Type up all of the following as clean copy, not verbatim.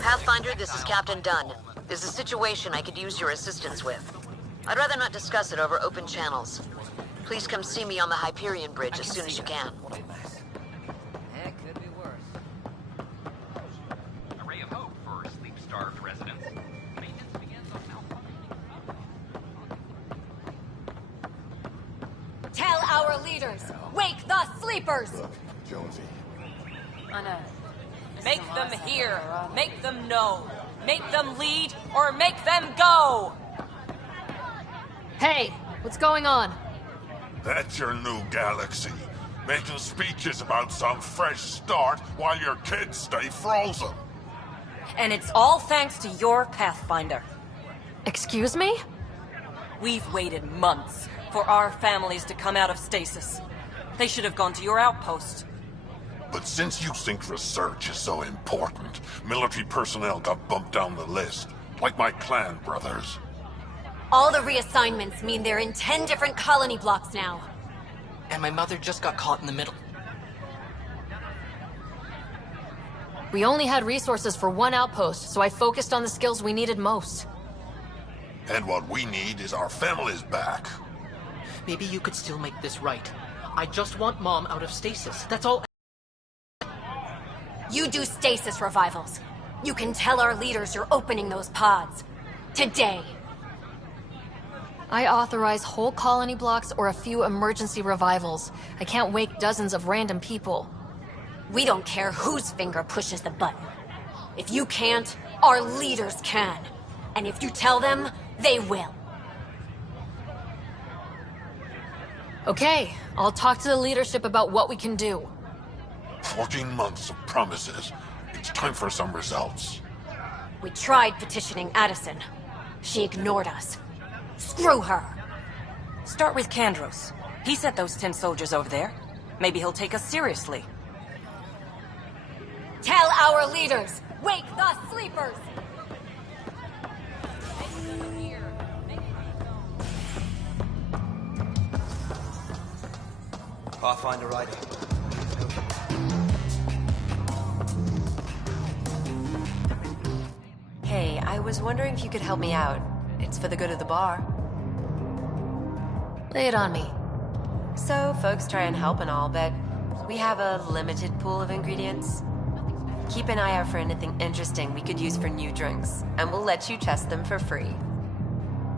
Pathfinder, this is Captain Dunn. There's a situation I could use your assistance with. I'd rather not discuss it over open channels. Please come see me on the Hyperion Bridge as soon as you can. It could be worse. A ray of hope for sleep-starved residents. Maintenance begins on malfunctioning. Tell our leaders! Wake the sleepers! Jonesy. Make them hear. Make them know. Make them lead or make them go! Hey, what's going on? That's your new galaxy. Making speeches about some fresh start while your kids stay frozen. And it's all thanks to your Pathfinder. Excuse me? We've waited months for our families to come out of stasis. They should have gone to your outpost. But since you think research is so important, military personnel got bumped down the list, like my clan brothers. All the reassignments mean they're in 10 different colony blocks now. And my mother just got caught in the middle. We only had resources for one outpost, so I focused on the skills we needed most. And what we need is our families back. Maybe you could still make this right. I just want Mom out of stasis. That's all. You do stasis revivals. You can tell our leaders you're opening those pods. Today. I authorize whole colony blocks or a few emergency revivals. I can't wake dozens of random people. We don't care whose finger pushes the button. If you can't, our leaders can. And if you tell them, they will. Okay, I'll talk to the leadership about what we can do. 14 months of promises. It's time for some results. We tried petitioning Addison. She ignored us. Screw her! Start with Kandros. He sent those 10 soldiers over there. Maybe he'll take us seriously. Tell our leaders! Wake the sleepers! Pathfinder Rider. Hey, I was wondering if you could help me out. It's for the good of the bar. Lay it on me. So, folks try and help and all, but we have a limited pool of ingredients. Keep an eye out for anything interesting we could use for new drinks, and we'll let you test them for free.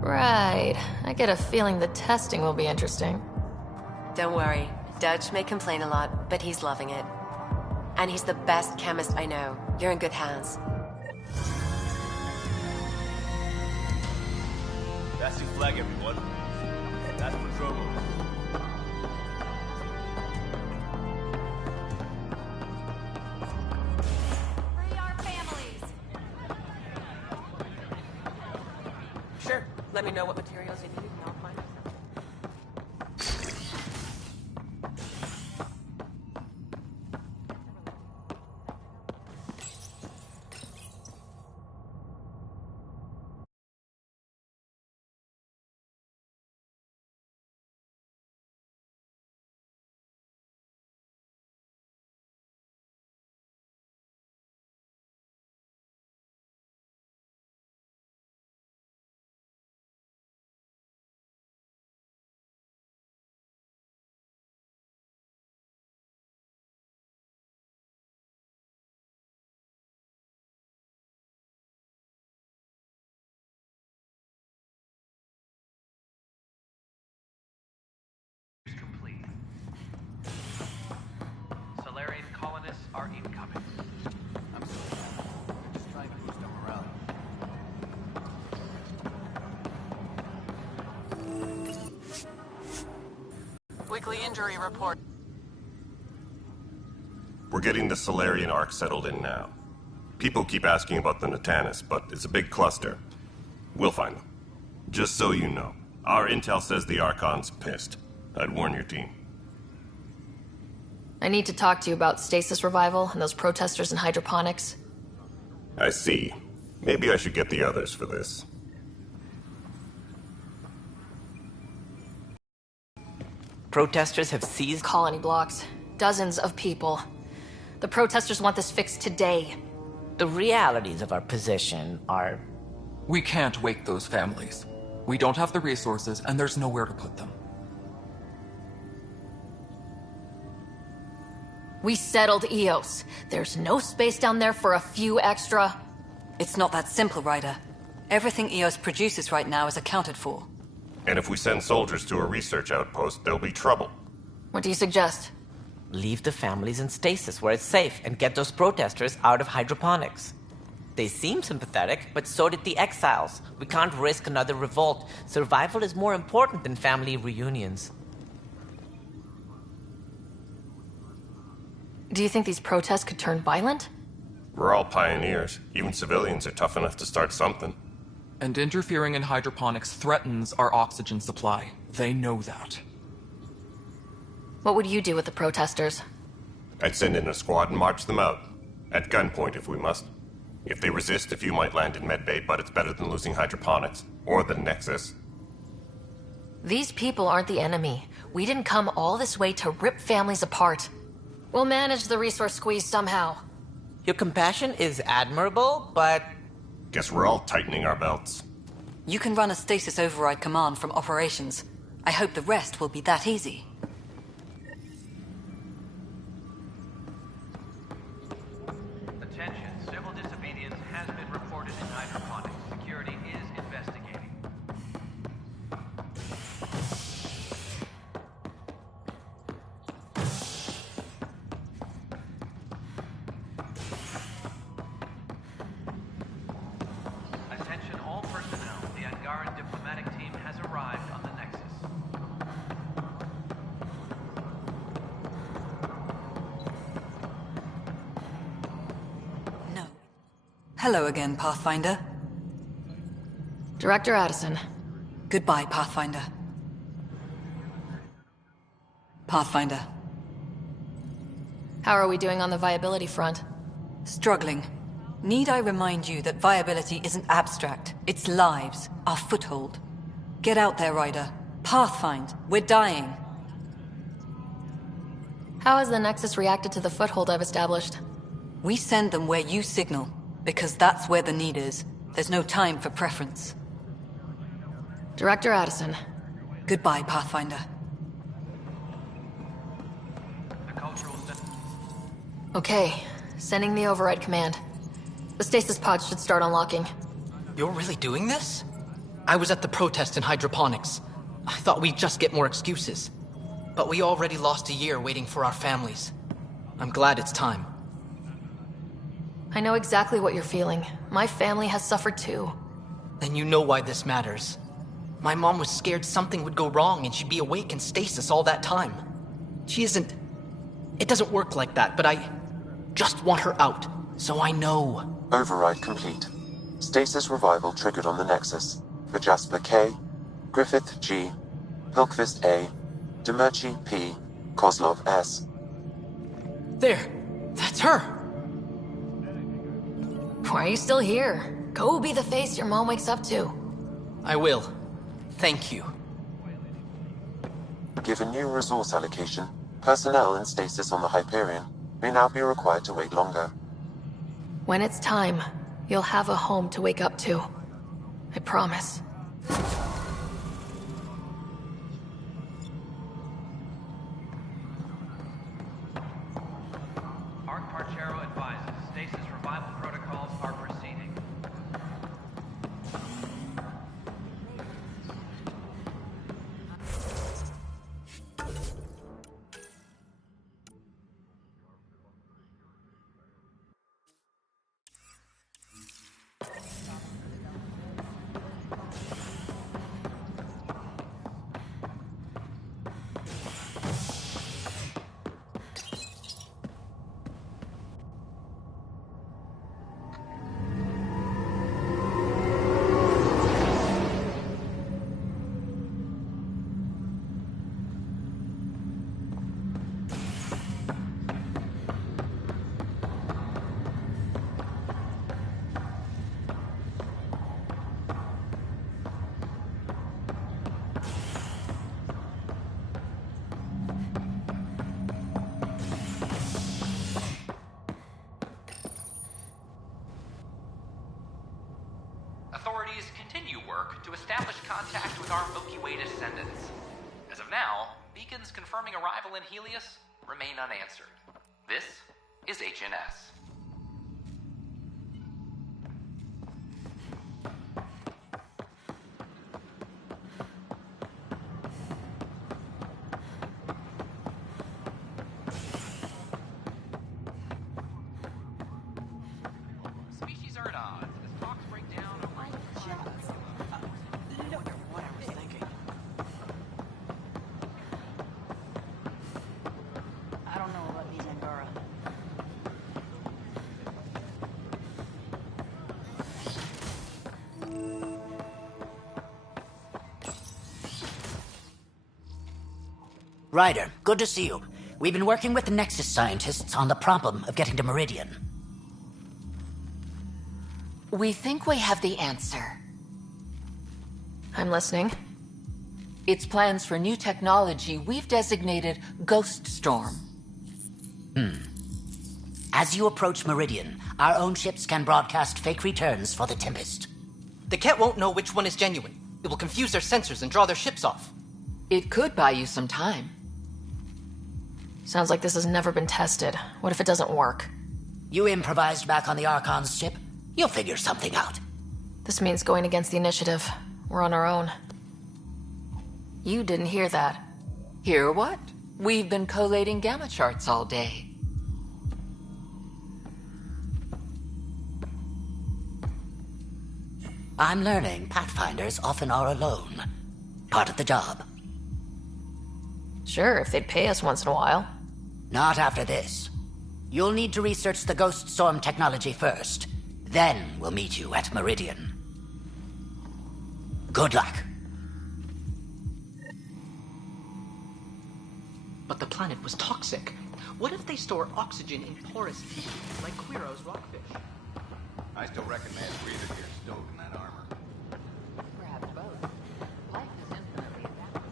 Right. I get a feeling the testing will be interesting. Don't worry. Dutch may complain a lot, but he's loving it. And he's the best chemist I know. You're in good hands. That's your flag, everyone. That's patrol mode. Free our families! Sure. Let me know what materials you need and I'll find them. Complete. Solarian colonists are incoming. I'm sorry. I'm just trying to boost our morale. Weekly injury report. We're getting the Solarian Ark settled in now. People keep asking about the Natanus, but it's a big cluster. We'll find them. Just so you know, our intel says the Archon's pissed. I'd warn your team. I need to talk to you about stasis revival and those protesters in hydroponics. I see. Maybe I should get the others for this. Protesters have seized Colony blocks. Dozens of people. The protesters want this fixed today. The realities of our position are... We can't wake those families. We don't have the resources, and there's nowhere to put them. We settled Eos. There's no space down there for a few extra... It's not that simple, Ryder. Everything Eos produces right now is accounted for. And if we send soldiers to a research outpost, there'll be trouble. What do you suggest? Leave the families in stasis where it's safe and get those protesters out of hydroponics. They seem sympathetic, but so did the exiles. We can't risk another revolt. Survival is more important than family reunions. Do you think these protests could turn violent? We're all pioneers. Even civilians are tough enough to start something. And interfering in hydroponics threatens our oxygen supply. They know that. What would you do with the protesters? I'd send in a squad and march them out. At gunpoint if we must. If they resist, a few might land in medbay, but it's better than losing hydroponics. Or the Nexus. These people aren't the enemy. We didn't come all this way to rip families apart. We'll manage the resource squeeze somehow. Your compassion is admirable, but... Guess we're all tightening our belts. You can run a stasis override command from operations. I hope the rest will be that easy. Attention, civil disobedience has been reported in hydroponics. Security is investigating. Attention all personnel. The Angaran diplomatic team has arrived on the Nexus. No. Hello again, Pathfinder. Director Addison. Goodbye, Pathfinder. Pathfinder. How are we doing on the viability front? Struggling. Need I remind you that viability isn't abstract? It's lives, our foothold. Get out there, Ryder. Pathfind. We're dying. How has the Nexus reacted to the foothold I've established? We send them where you signal, because that's where the need is. There's no time for preference. Director Addison. Goodbye, Pathfinder. Okay, sending the override command. The stasis pods should start unlocking. You're really doing this? I was at the protest in hydroponics. I thought we'd just get more excuses. But we already lost a year waiting for our families. I'm glad it's time. I know exactly what you're feeling. My family has suffered too. Then you know why this matters. My mom was scared something would go wrong and she'd be awake in stasis all that time. She isn't... It doesn't work like that, but I just want her out, so I know. Override complete. Stasis revival triggered on the Nexus. For Jasper K, Griffith G, Pilkvist A, Demerchi P, Kozlov S. There! That's her! Why are you still here? Go be the face your mom wakes up to. I will. Thank you. Given new resource allocation, personnel in stasis on the Hyperion may now be required to wait longer. When it's time, you'll have a home to wake up to. I promise. Arc Parchero advises stasis revival protocols are proceeding. early descendants. As of now, beacons confirming arrival in Helios remain unanswered. This is HNS. Species are at odds as talks break down over... What I was thinking. I don't know about these Angara. Ryder, good to see you. We've been working with the Nexus scientists on the problem of getting to Meridian. We think we have the answer. I'm listening. It's plans for new technology we've designated Ghost Storm. As you approach Meridian, our own ships can broadcast fake returns for the Tempest. The Ket won't know which one is genuine. It will confuse their sensors and draw their ships off. It could buy you some time. Sounds like this has never been tested. What if it doesn't work? You improvised back on the Archon's ship. You'll figure something out. This means going against the initiative. We're on our own. You didn't hear that. Hear what? We've been collating gamma charts all day. I'm learning Pathfinders often are alone. Part of the job. Sure, if they'd pay us once in a while. Not after this. You'll need to research the Ghost Storm technology first. Then we'll meet you at Meridian. Good luck. But the planet was toxic. What if they store oxygen in porous tissue, like Quiro's rockfish? I still reckon Mass breather here stowed in that armor. Perhaps both. Life is infinitely adaptable.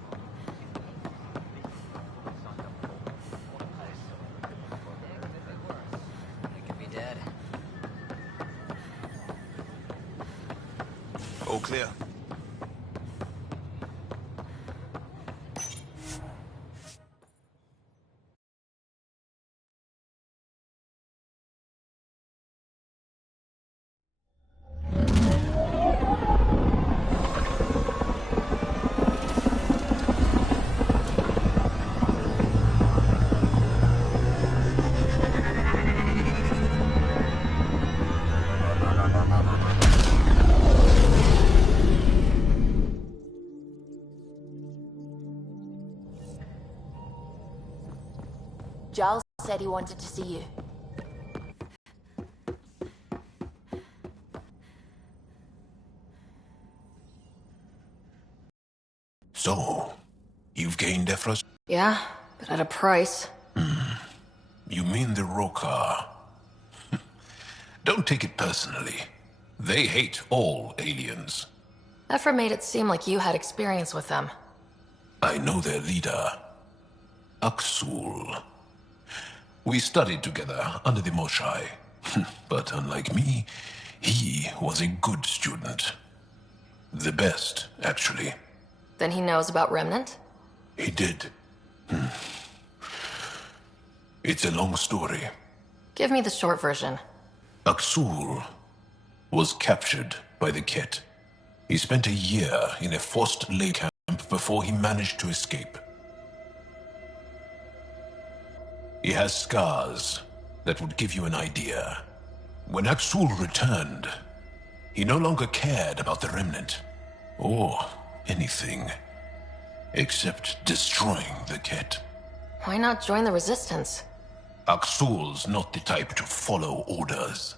They could be dead. All clear. Giles said he wanted to see you. So, you've gained Ephra's? Yeah, but at a price. You mean the Rokar? Don't take it personally. They hate all aliens. Ephra made it seem like you had experience with them. I know their leader, Aksul. We studied together under the Moshai. But unlike me, he was a good student. The best, actually. Then he knows about Remnant? He did. It's a long story. Give me the short version. Aksul was captured by the Ket. He spent a year in a forced lay camp before he managed to escape. He has scars that would give you an idea. When Aksul returned, he no longer cared about the Remnant, or anything, except destroying the Ket. Why not join the Resistance? Aksul's not the type to follow orders.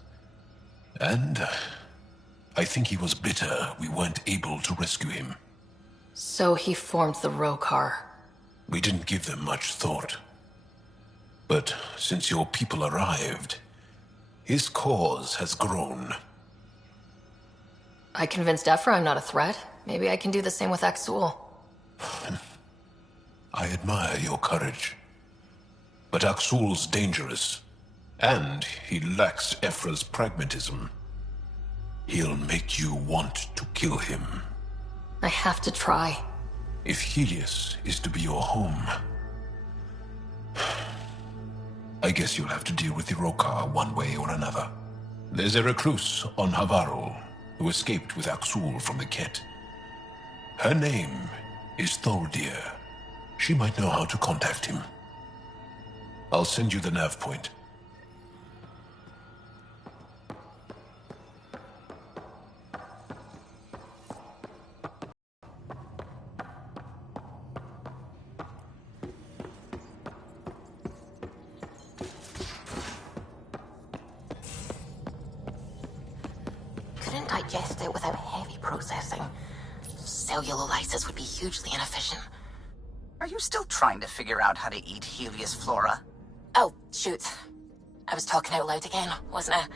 And I think he was bitter we weren't able to rescue him. So he formed the Rokar. We didn't give them much thought. But since your people arrived, his cause has grown. I convinced Ephra I'm not a threat. Maybe I can do the same with Aksul. I admire your courage. But Aksul's dangerous, and he lacks Ephra's pragmatism. He'll make you want to kill him. I have to try. If Helios is to be your home, I guess you'll have to deal with the Rokar one way or another. There's a recluse on Havarl who escaped with Axul from the Ket. Her name is Tholdir. She might know how to contact him. I'll send you the nav point. Couldn't digest it without heavy processing. Cellular lysis would be hugely inefficient. Are you still trying to figure out how to eat Helios flora? Oh, shoot. I was talking out loud again, wasn't I?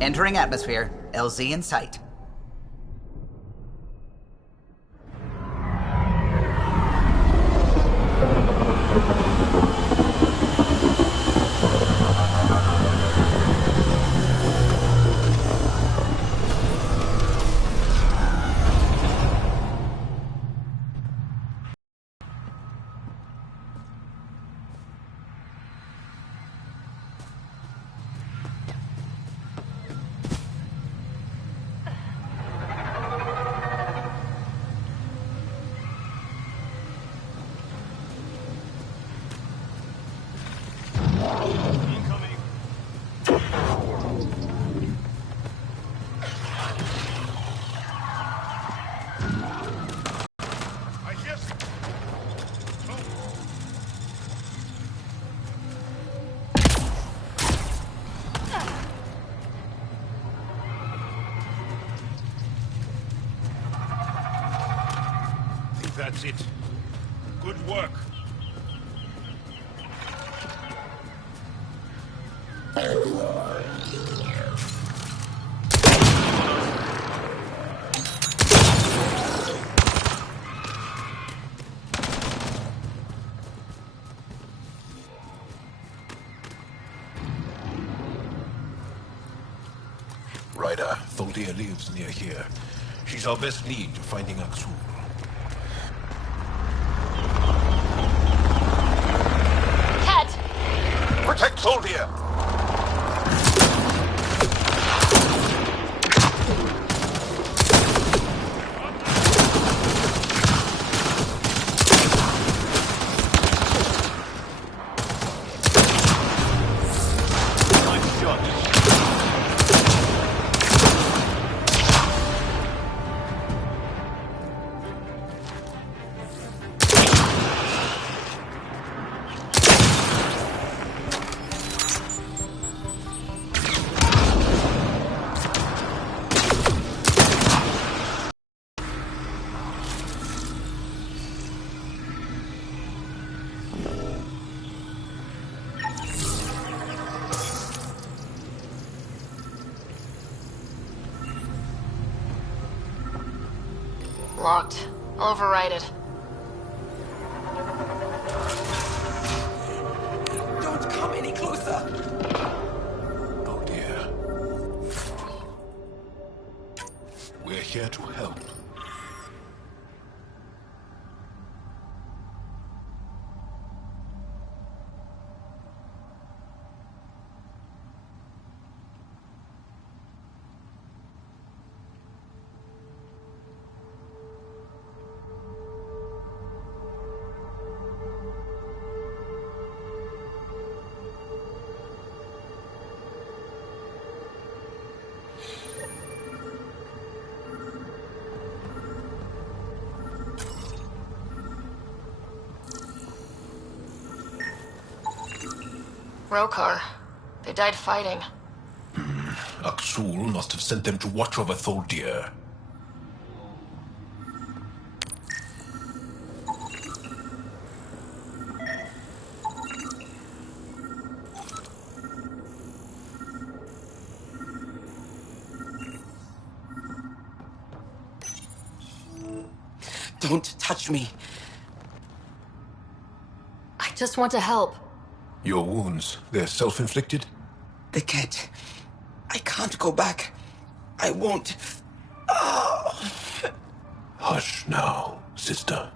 Entering atmosphere. LZ in sight. That's it. Good work. Ryder, Tholdir lives near here. She's our best lead to finding Axul. Protect Tholdir! Nice shot. Locked. I'll override it. Don't come any closer! We're here to help. Rokar. They died fighting. Aksul must have sent them to watch over Tholdir. Don't touch me. I just want to help. Your wounds, they're self-inflicted? The cat. I can't go back. I won't. Oh. Hush now, sister.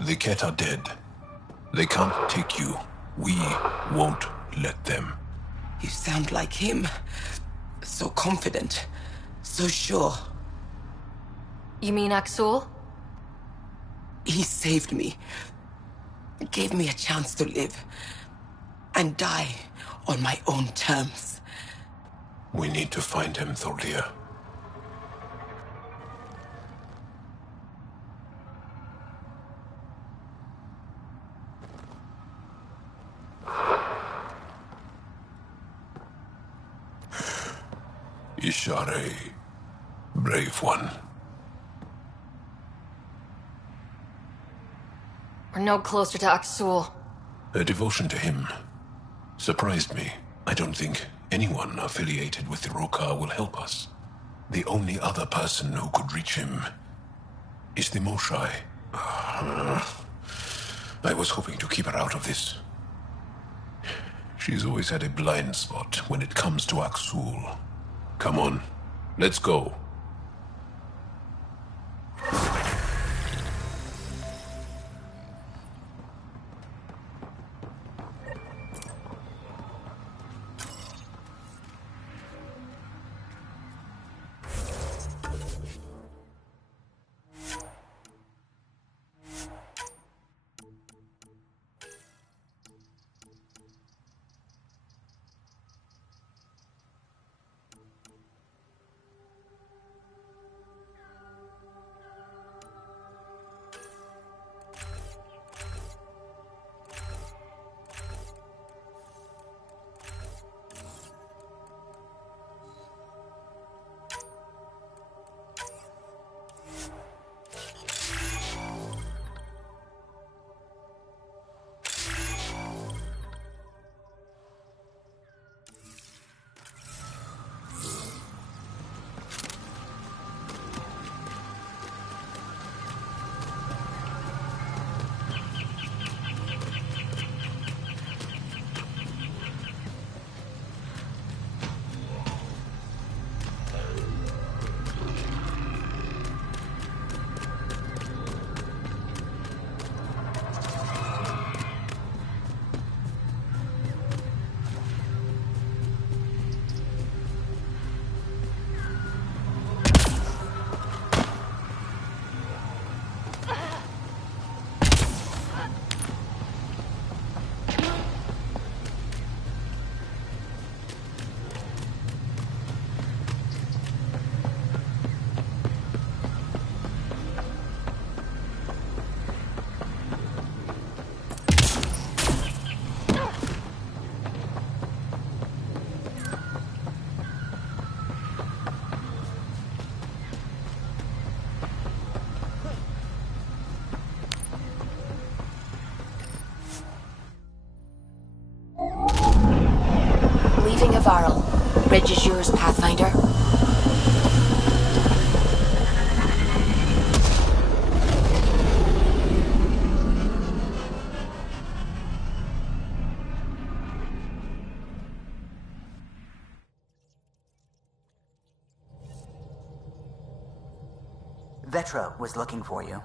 The cat are dead. They can't take you. We won't let them. You sound like him. So confident. So sure. You mean Aksul? He saved me. Gave me a chance to live. And die on my own terms. We need to find him, Tholdir. Ishare, brave one. We're no closer to Aksul. Her devotion to him surprised me. I don't think anyone affiliated with the Rokar will help us. The only other person who could reach him is the Moshai. I was hoping to keep her out of this. She's always had a blind spot when it comes to Aksul. Come on, let's go. Varl. Bridge is yours, Pathfinder. Vetra was looking for you.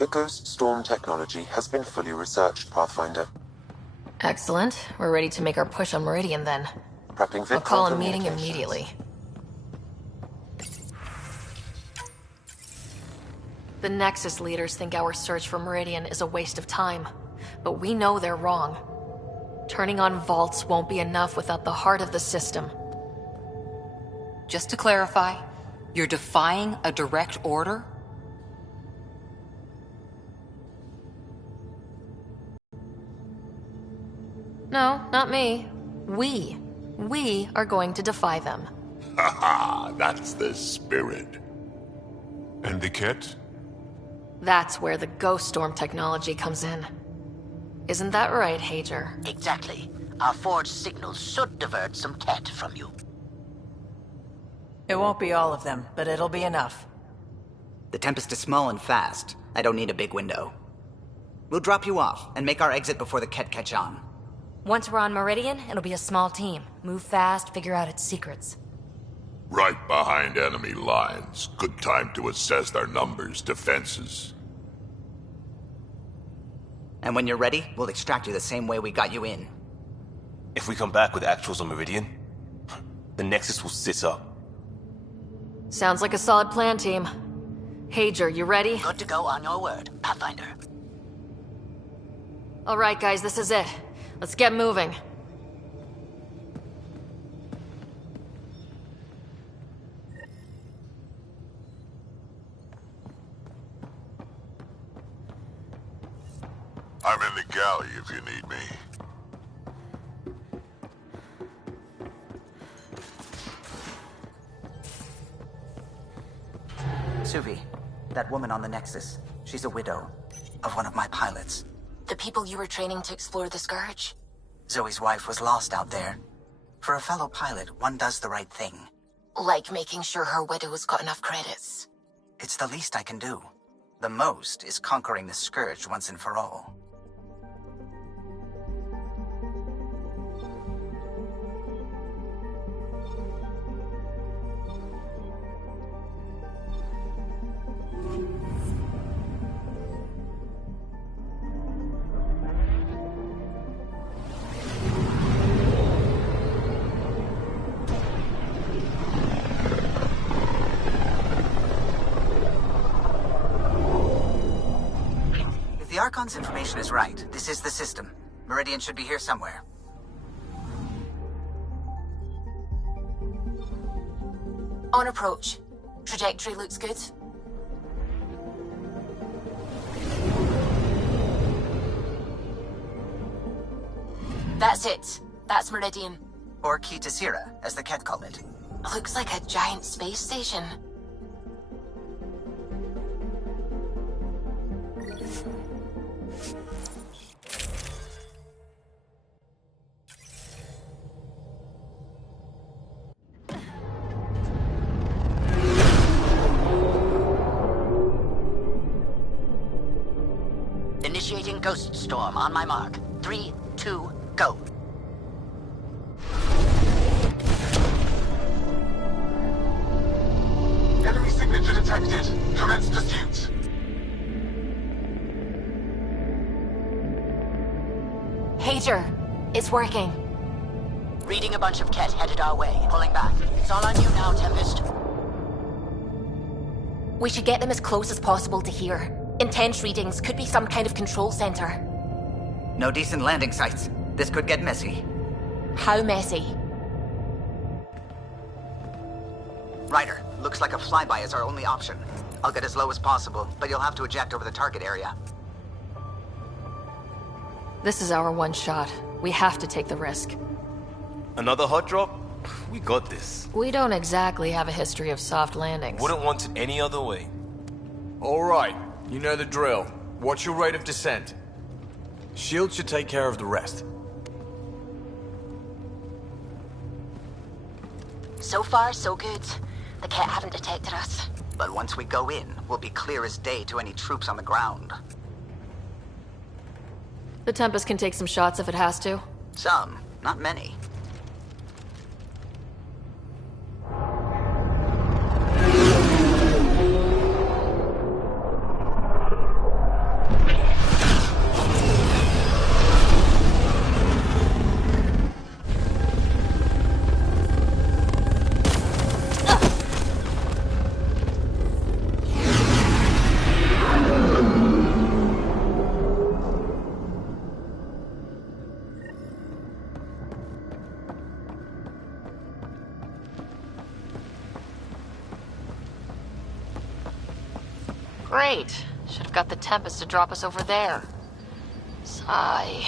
The Ghost Storm technology has been fully researched, Pathfinder. Excellent. We're ready to make our push on Meridian then. Prepping I'll call a Vidcon meeting communications. immediately. The Nexus leaders think our search for Meridian is a waste of time, but we know they're wrong. Turning on vaults won't be enough without the heart of the system. Just to clarify, you're defying a direct order? No, not me. We. We are going to defy them. Haha, that's the spirit. And the kit? That's where the Ghost Storm technology comes in. Isn't that right, Hager? Exactly. Our forged signals should divert some cat from you. It won't be all of them, but it'll be enough. The Tempest is small and fast. I don't need a big window. We'll drop you off and make our exit before the Ket catch on. Once we're on Meridian, it'll be a small team. Move fast, figure out its secrets. Right behind enemy lines. Good time to assess their numbers, defenses. And when you're ready, we'll extract you the same way we got you in. If we come back with actuals on Meridian, the Nexus will sit up. Sounds like a solid plan, team. Hager, you ready? Good to go on your word, Pathfinder. Alright guys, this is it. Let's get moving. I'm in the galley if you need me. Suvi, that woman on the Nexus, she's a widow of one of my pilots. The people you were training to explore the Scourge? Zoe's wife was lost out there. For a fellow pilot, one does the right thing. Like making sure her widow's got enough credits. It's the least I can do. The most is conquering the Scourge once and for all. If the Archon's information is right, this is the system. Meridian should be here somewhere. On approach. Trajectory looks good. That's it. That's Meridian. Or Key to Sierra, as the Ket call it. Looks like a giant space station. Initiating Ghost Storm on my mark. 3, 2, go. Enemy signature detected. Commence pursuit. Hager, it's working. Reading a bunch of Ket headed our way. Pulling back. It's all on you now, Tempest. We should get them as close as possible to here. Intense readings could be some kind of control center. No decent landing sites. This could get messy. How messy? Ryder, looks like a flyby is our only option. I'll get as low as possible, but you'll have to eject over the target area. This is our one shot. We have to take the risk. Another hot drop? We got this. We don't exactly have a history of soft landings. Wouldn't want it any other way. All right, you know the drill. What's your rate of descent? Shield should take care of the rest. So far, so good. The Ket haven't detected us. But once we go in, we'll be clear as day to any troops on the ground. The Tempest can take some shots if it has to. Some, not many. Great. Should have got the Tempest to drop us over there. Sigh.